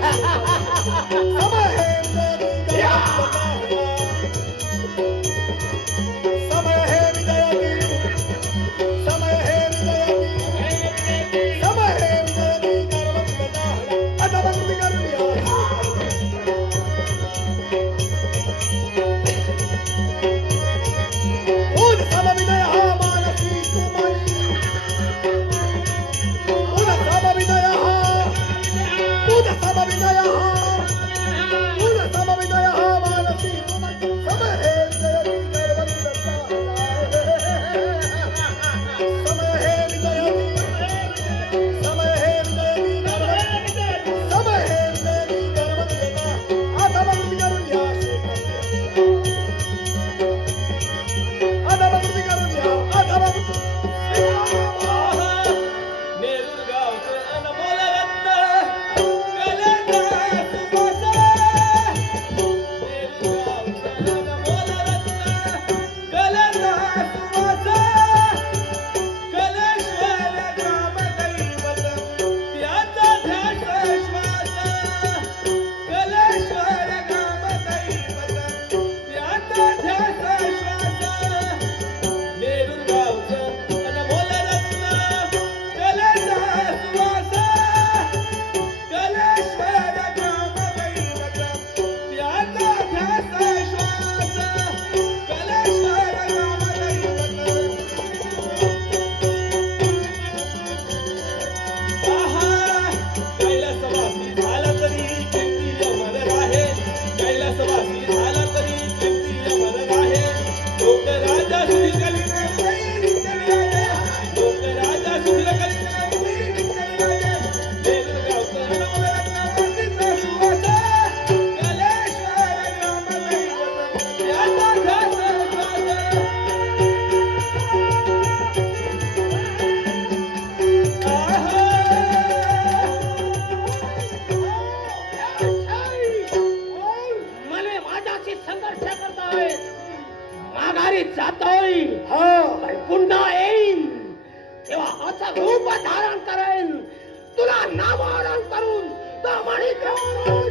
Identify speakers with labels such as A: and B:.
A: Come on, hands up. Yeah.
B: लोकांशी संघर्ष करत माघारी जातोय. हो. पुन्हा येईन. तेव्हा असं रूप धारण करेन. तुला नामहरण करून तो मणिक्रम